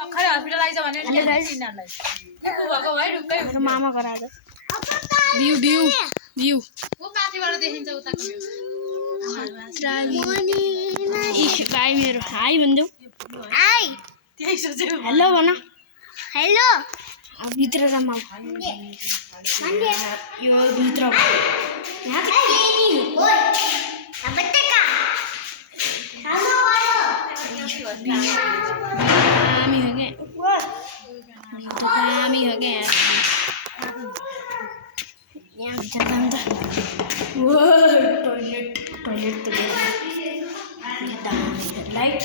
भर्खरै हस्पिटल आइज भने नि तिनीहरुलाई दुखु भएको भए ढुक्कै मेरो मामा घर आज भ्यू भ्यू भ्यू उ माथिबाट देखिन्छ उताको भ्यू भाइ मेरो हाई भन्देऊ हाई त्यही सोचेको हेलो भन हेलो भित्र जाम यो भित्र यहाँ हामी हो क्या यहाँ भित्र जाम त टोइलेट त लाइट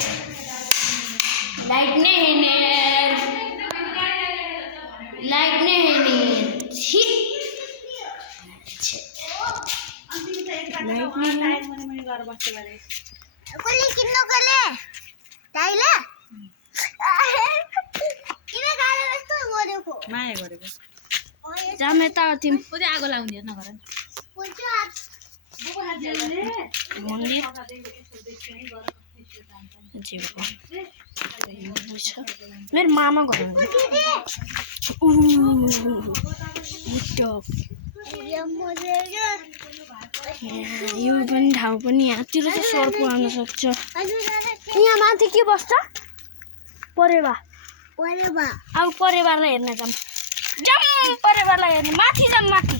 नहीं है लाइट नहीं है कोले किन्नो गले ताइला किन गाले जस्तो गरेको माया गरेको जाम यता तिमी उतै आगो लाउने नगर मन्दिर मेरो मामा घर यो पनि ठाउँ पनि यहाँतिर चाहिँ सर्प आउन सक्छ यहाँ माथि के बस्छ परेवा अब परेवालाई हेर्न जाम परेवालाई हेर्नु माथि जाम माथि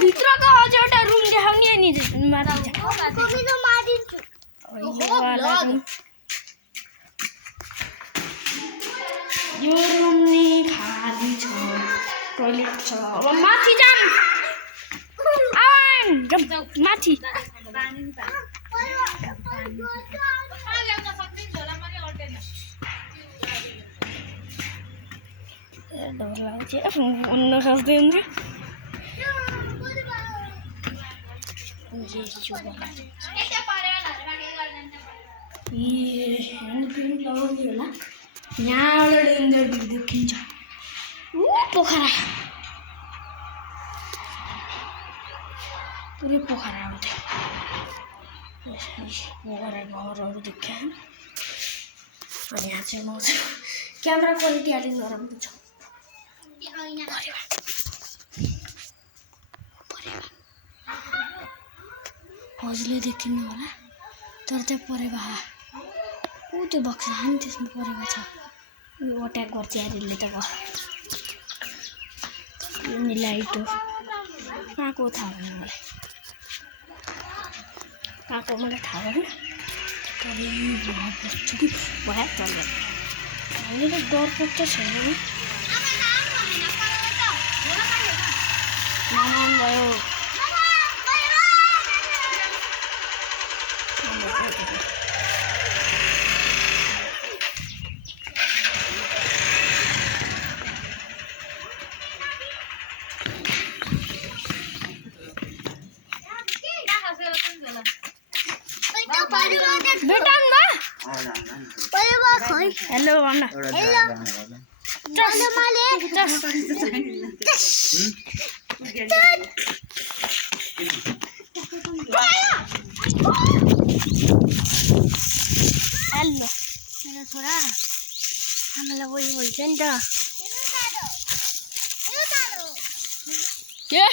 भित्रको अझ एउटा रुम देखाउने नि यो रुम नि खाली छ टोइलेट छ अब माथि जाम माथि सक्दैन यहाँबाट डेन्जर भ्यू देखिन्छ पोखरा पुरै पोखरा आउँथ्यो पोखरा घरहरू देख्यो अनि यहाँ चाहिँ म क्यामेरा क्वालिटी अलिक नराम्रो छ हजुरले देखिनु होला तर त्यो परेवा ऊ त्यो बक्सा नि त्यसमा परेवा छ यो अट्याक गर्छ यारले त यो नि लाइट हो कहाँको थाहा भएन मलाई कहाँको मलाई थाहा भएन तर बस्छु कि भयो चल्यो अहिले त डर पर्छ छैन भयो ฮัลโหลวันน่ะฮัลโหลจัสมาเลยจัสहेलो मेरा छोरा हामीलाई वही भन्छ नि त के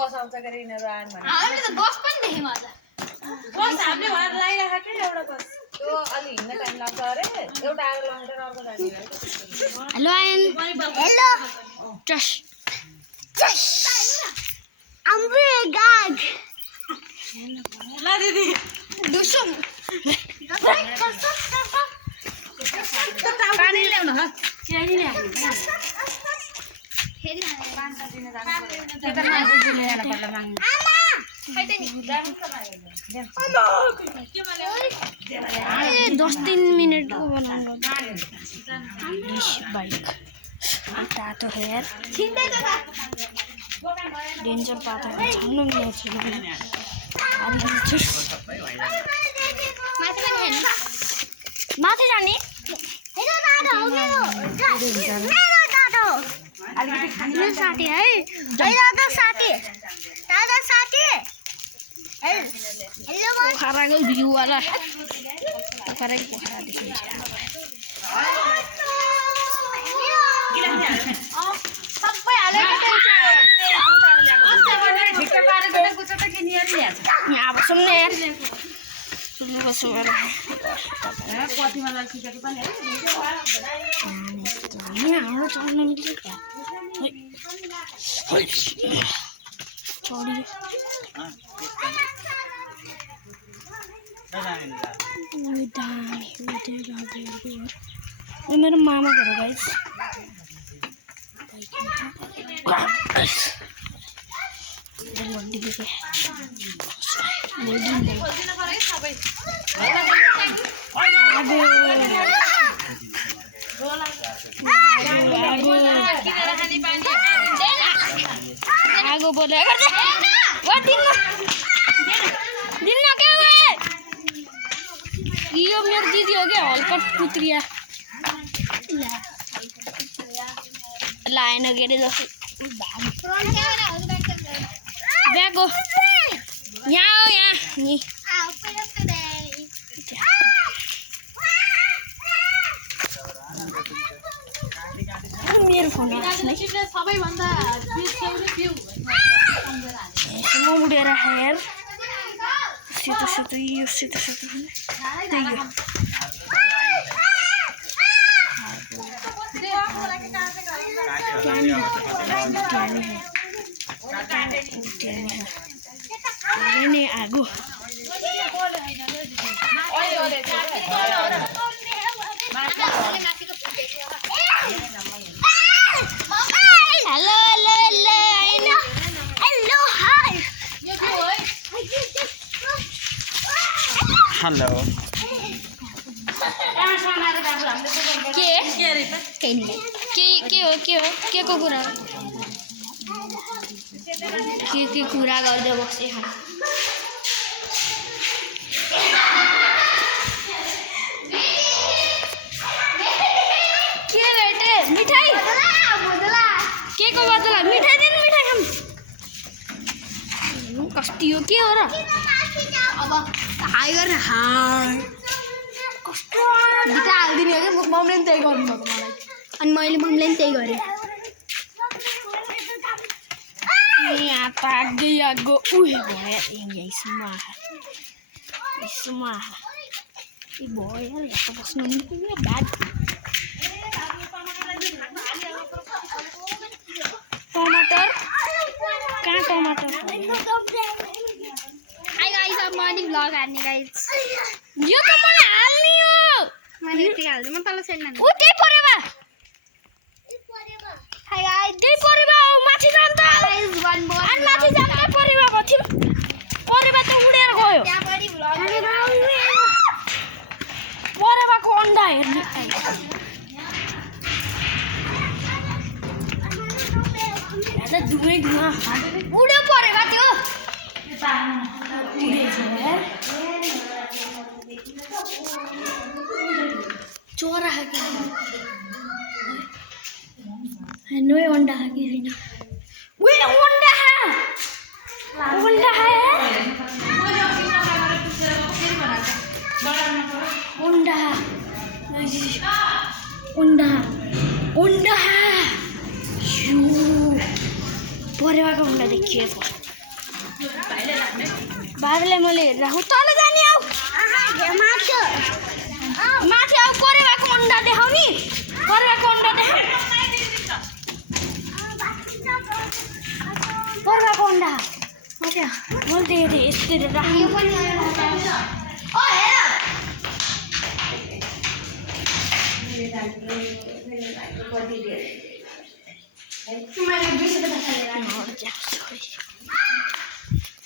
बसाउँछ के यिनीहरू आएन भने हामीले त बस पनि देख्यौँ आज बस हामीले वहाँ लागिरहेको थियो एउटा बस त्यो अलि हिँड्न टाइम लाग्छ अरे एउटा आएर लगाउँछ अर्को जाने हेलो आयन हेलो चश चश अम्बे गाग ल दिदी दुसुम पानी ल्याउनु ह चिनी ल्याउनु फेरि पानी दिन जानु पर्यो ल्याउनु पर्ला माग्नु आमा खैते नि जानु त ए 10-3 मिनट को बनाउनु डिश बाइक तातो है यार छिन्दै त डेन्जर पाता छान्नु मिल्छ नि मेरो दादा हो मेरो दादा हो मेरो साथी है दादा साथी हेलो पोखराको भ्यूवाला पोखराको पोखरा देखिन्छ सबै हालेको ठिक्क पारेको कुचो त किनिएर ल्याछ यहाँ अब सुन्ने यार सुन्नुको सुनेर कतिमा लाग्छ पनि यहाँ हाम्रो चढ्न मिल्छ क्या चढ्यो मेरो मामा घर गाइस आगो बोले यो मेरो दिदी हो क्या हल्कट पुत्रिया लाएन के अरे जस्तो ब्याग हो यहाँ हो यहाँ नि मेरो फोन सबैभन्दा उडेर हेर सेतो सेतो यो सेतो सेतो त्यही हो नि आगो hello hello hello hello hi hello के को कुरा के कुरा गर्दै बसे के बेटे मिठाई के को बदला मिठाई दिन मिठाई खाम कस्ती हो के हो र अब हाई गर्न हाई कस्तो भित्र हालिदिने हो कि मम्मीले पनि त्यही गर्नुभएको मलाई अनि मैले मम्मीले पनि त्यही गरेँ यहाँ ताग्दै आगो उयो भयो यसमा भयो यहाँ बस्नु भात टमाटर कहाँ टमाटर मर्निङ भ्लग हाल्ने गाइस यो त मलाई हाल्ने हो मैले यति हाल्दिनँ म तल छैन उ त्यही परे बा हाय गाइस त्यही परे बा माथि जान त वन बोल अनि माथि जान त परे बा थियो परे बा त उडेर गयो त्यहाँ पनि भ्लग परे बाको अन्डा हेर्नु त दुवै धुवा उड्यो परे बा त्यो चोरा खाके हेर्नु है अन्डा खाके छैन उयो अन्डा परेवाको अन्डा देखिएको बाबालाई मैले हेरिरहेको तल जाने आऊ माथि आऊ परेवाको अन्डा देखाउने परेवाको अन्डा देखाऊ परेवाको अन्डा माथि मैले देखेँ यस्तै राख्यो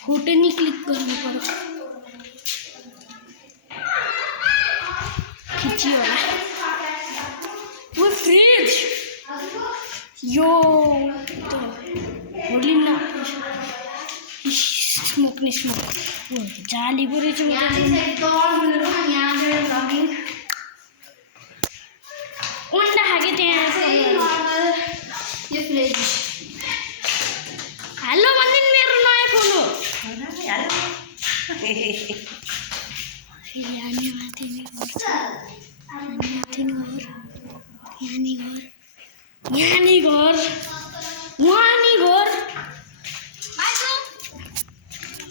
फोटो नि क्लिक गर्नु पर्यो खिचियो होला वो फ्रिज यो तो होली न स्मोक नि स्मोक जाली पो रहेछ अंडा खाके त्यहाँ हेलो भनिदिनु मेरो नयाँ फोन हो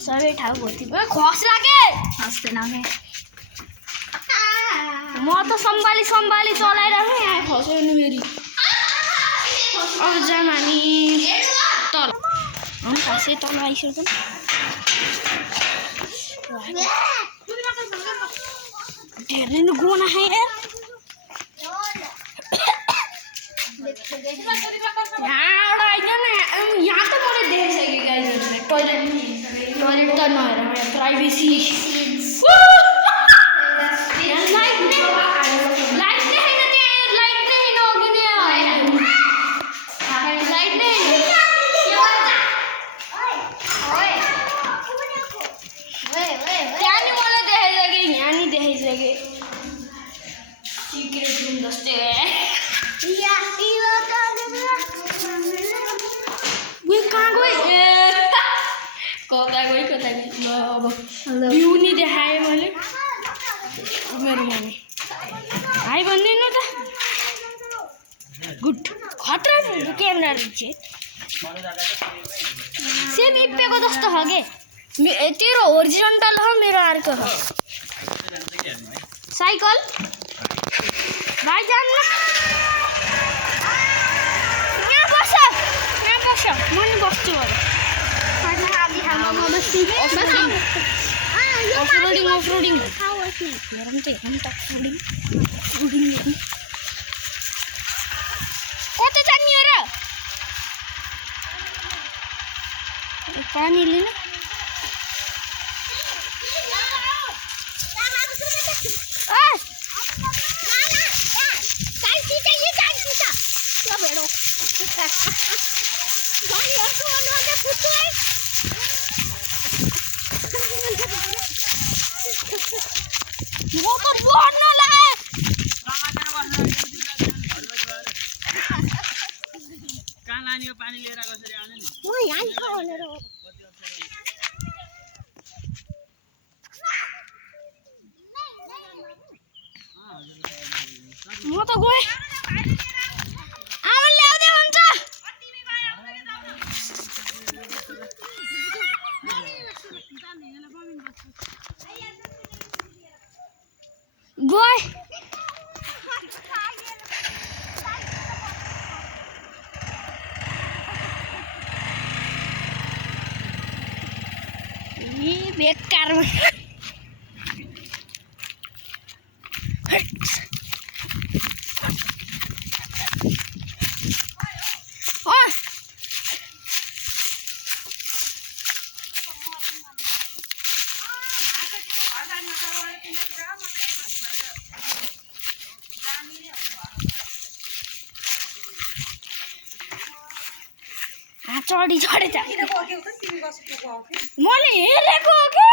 सबै ठाउँ भर्ती भयो खस लागे म त सम्भाली चलाइरहेको यहाँ खस्यो नि फेरि अब जाम हामी तल खसे तल आइसक्यो धेरै नै गोना खाएँ यहाँ त मैले देखिसकेँ गाइजहरूले टोइलेट त नहेर प्राइभेसी कता गई अब भ्यू नि देखाएँ मैले मेरो मम्मी हाई भनिदिनु त गुड खतरा क्यामेरा रहेछ सेम इप्पेको जस्तो छ के तेरो होरिजन्टल हो मेरो अर्को हो साइकल भाइ जान्न यहाँ बस म नि बस्छु अफरोडिङ कता जाने हो र पानी लिन पानी लिएर कसरी आउने नि म यहाँ छ भनेर म त गएँ आमा ल्याउँदै हुन्छ गएँ बेकार चढी चढेछ मैले हेरेको हो कि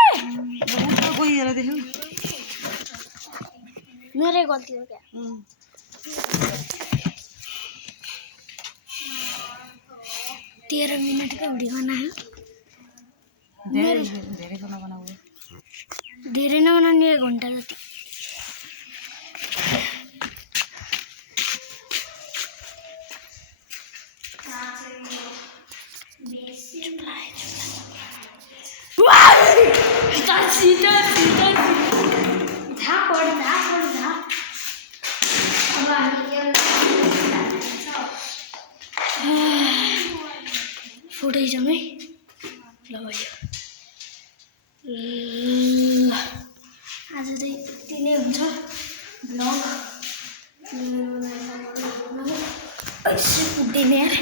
मेरै गल्ती हो क्या 13 मिनट का भिडियो बनायो धेरै नबनाउने 1 घण्टा जति फोटो जम्मै ल भयो आज चाहिँ यति नै हुन्छ ब्लग पुग्दैन यार